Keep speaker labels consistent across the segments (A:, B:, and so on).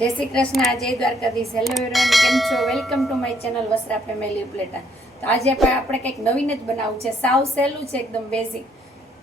A: જય શ્રી કૃષ્ણ, જય Dwarkadhish. Hello everyone કેમ છો? Welcome to my channel Vasra family પ્લેટા તો આજે પણ આપણે કંઈક નવીન જ બનાવવું છે. સાવ સહેલું છે, એકદમ બેઝિક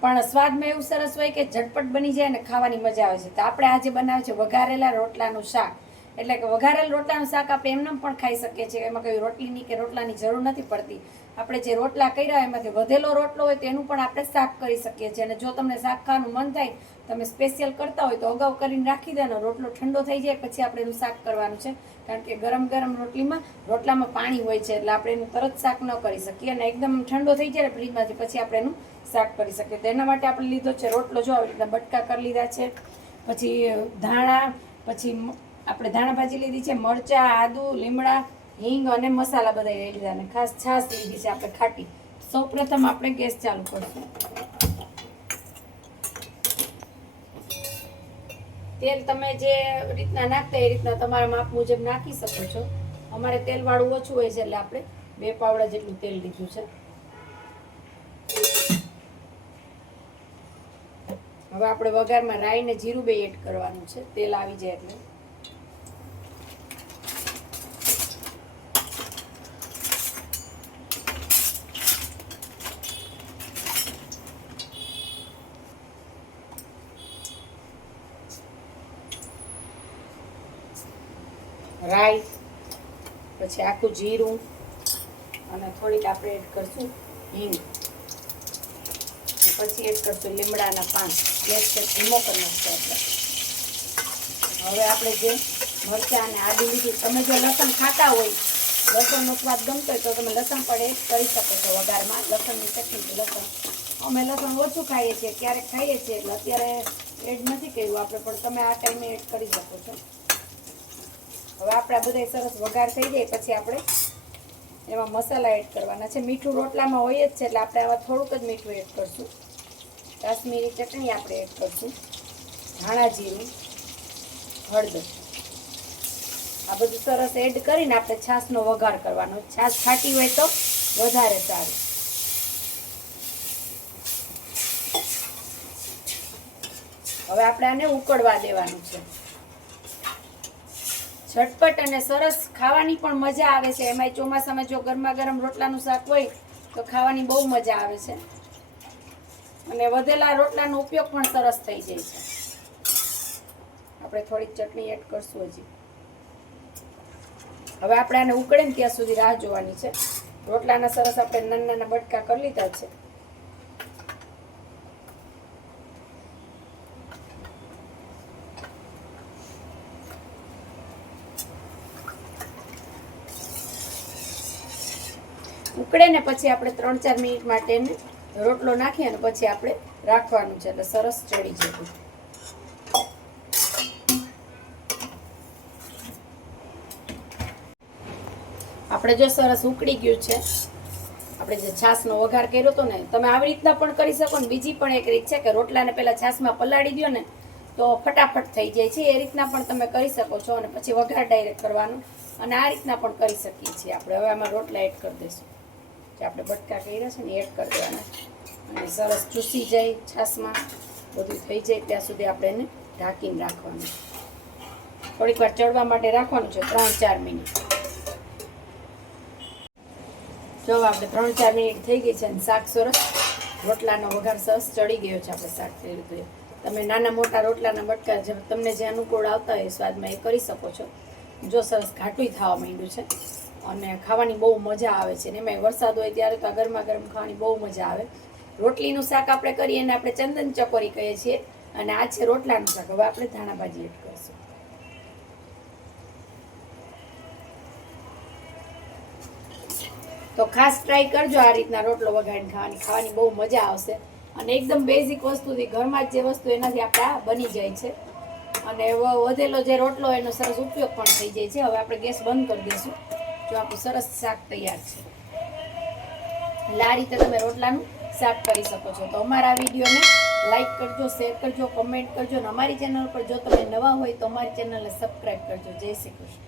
A: પણ સ્વાદમાં એવું સરસ હોય કે ઝટપટ બની જાય અને ખાવાની મજા આવે છે. તો આપણે આજે બનાવ્યું છે વઘારેલા રોટલાનું શાક. એટલે કે વઘારેલ રોટલાનું શાક આપણે એમને પણ ખાઈ શકીએ છીએ. એમાં કોઈ રોટલીની કે રોટલાની જરૂર નથી પડતી. આપણે જે રોટલા કર્યા, એમાંથી વધેલો રોટલો હોય તેનું પણ આપણે શાક કરી શકીએ છીએ. અને જો તમને શાક ખાવાનું મન થાય, તમે સ્પેશિયલ કરતા હોય તો અગાઉ કરીને રાખી દેવાનો રોટલો ઠંડો થઈ જાય, પછી આપણે એનું શાક કરવાનું છે. કારણ કે ગરમ ગરમ રોટલીમાં રોટલામાં પાણી હોય છે, એટલે આપણે એનું તરત શાક ન કરી શકીએ. અને એકદમ ઠંડો થઈ જાય ફ્રીજમાંથી, પછી આપણે એનું શાક કરી શકીએ. તો એના માટે આપણે લીધો છે રોટલો. જો આવી રીતના બટકા કરી લીધા છે, પછી ધાણા, પછી આપણે ધાણા ભાજી લીધી છે, મરચાં, આદુ, લીમડા, હિંગ અને મસાલા બધા લઈ લીધા અને ખાસ છાશ લીધી છે આપણે ખાટી. સૌપ્રથમ આપણે ગેસ ચાલુ કરશું. તેલ તમે જે રીતના નાખતા એ રીતના તમારા માપ મુજબ નાખી શકો છો. અમારે તેલવાળું ઓછું હોય છે એટલે આપણે બે પાવડા જેટલું તેલ લીધું છે. હવે આપણે વઘારમાં રાઈ ને જીરું બે એડ કરવાનું છે. તેલ આવી જાય એટલે. રાઈ પછી આખું જીરું અને થોડીક આપણે એડ કરશું હિંગ. પછી એડ કરશું લીમડાના પાન. ગેસ ધીમો કરી નાખશું આપણે. હવે આપણે જે મરચાં અને આદુ લીધી, તમે જો લસણ ખાતા હોય, લસણનો સ્વાદ ગમતો હોય તો તમે લસણ પણ એડ કરી શકો છો વઘારમાં. લસણની ચટણી લસણ. અમે લસણ ઓછું ખાઈએ છીએ, ક્યારેક ખાઈએ છીએ, એટલે અત્યારે એડ નથી કર્યું આપણે, પણ તમે આ ટાઈમે એડ કરી શકો છો. હવે આપણા બધા સરસ વઘાર થઈ જાય પછી આપણે એમાં મસાલા એડ કરવાના છે. મીઠું રોટલામાં હોય જ છે, એટલે આપણે આવા થોડુંક જ મીઠું એડ કરશું. કાશ્મીરી ચટણી આપણે એડ કરશું. ધાણા જીરું, હળદર. આ બધું સરસ એડ કરીને આપણે છાશનો વઘાર કરવાનો. છાશ ખાટી હોય તો વધારે સારું. હવે આપણે આને ઉકળવા દેવાનું છે. ઝટપટ અને સરસ ખાવાની પણ મજા આવે છે. એમાંય ચોમાસામાં જો ગરમા ગરમ રોટલાનું શાક હોય, તો ખાવાની બહુ મજા આવે છે. અને વધેલા રોટલાનો ઉપયોગ પણ સરસ થઈ જાય છે. આપણે થોડીક ચટણી એડ કરશું હજી. હવે આપણે આને ઉકળે ને ત્યાં સુધી રાહ જોવાની છે. રોટલાના સરસ આપણે નાના નાના બટકા કરી લીધા છે. ઉકળે ને પછી આપણે ત્રણ ચાર મિનિટ માટે રોટલો નાખી અને પછી આપણે રાખવાનું છે. એટલે સરસ ચડી જતું આપણે જો સરસ ઉકળી ગયું છે. આપણે જે છાશનો વઘાર કર્યો હતો ને, તમે આવી રીતના પણ કરી શકો ને. બીજી પણ એક રીત છે કે રોટલાને પહેલાં છાશમાં પલાળી દો ને, તો ફટાફટ થઈ જાય છે. એ રીતના પણ તમે કરી શકો છો અને પછી વઘાર ડાયરેક્ટ કરવાનો. અને આ રીતના પણ કરી શકીએ છીએ આપણે. હવે આમાં રોટલા એડ કરી દઈશું. જે આપણે બટકા કર્યા છે ને એડ કરી દેવાના. અને સરસ ચૂસી જાય છાશમાં, બધું થઈ જાય ત્યાં સુધી આપણે એને ઢાંકીને રાખવાનું. થોડીક વાર ચડવા માટે રાખવાનું છે ત્રણ ચાર મિનિટ. જો આપણે ત્રણ ચાર મિનિટ થઈ ગઈ છે અને શાક સરસ, રોટલાનો વઘાર સરસ ચડી ગયો છે આપણે શાક થઈ રીતે. તમે નાના મોટા રોટલાના બટકા જે તમને જે અનુકૂળ આવતા હોય સ્વાદમાં એ કરી શકો છો. જો સરસ ઘાટું થવા માંડ્યું છે. અને ખાવાની બહુ મજા આવે છે ને એમાંય વરસાદ હોય ત્યારે તો ગરમા ગરમ ખાવાની બહુ મજા આવે. રોટલીનું શાક આપણે કરીએ અને આપણે ચંદન ચકોરી કહીએ છીએ અને આ છે રોટલાનું શાક. હવે આપણે ધાણા ભાજી એડ કરીશું. તો ખાસ ટ્રાય કરજો આ રીતના રોટલો વગાડીને ખાવાની. ખાવાની બહુ મજા આવશે. અને એકદમ બેઝિક વસ્તુથી ઘરમાં જે વસ્તુ એનાથી આપણા બની જાય છે. અને વધેલો જે રોટલો એનો સરસ ઉપયોગ પણ થઈ જાય છે. હવે આપણે ગેસ બંધ કરી દઈશું. જો આપણું સરસ શાક તૈયાર છે. એટલે આ રીતે તમે રોટલાનું શાક કરી શકો છો. તો અમારા વિડીયોને લાઇક કરજો શેર કરજો કમેન્ટ કરજો અને અમારી ચેનલ પર જો તમે નવા હોય તો અમારી ચેનલને સબસ્ક્રાઈબ કરજો. જય શ્રી કૃષ્ણ.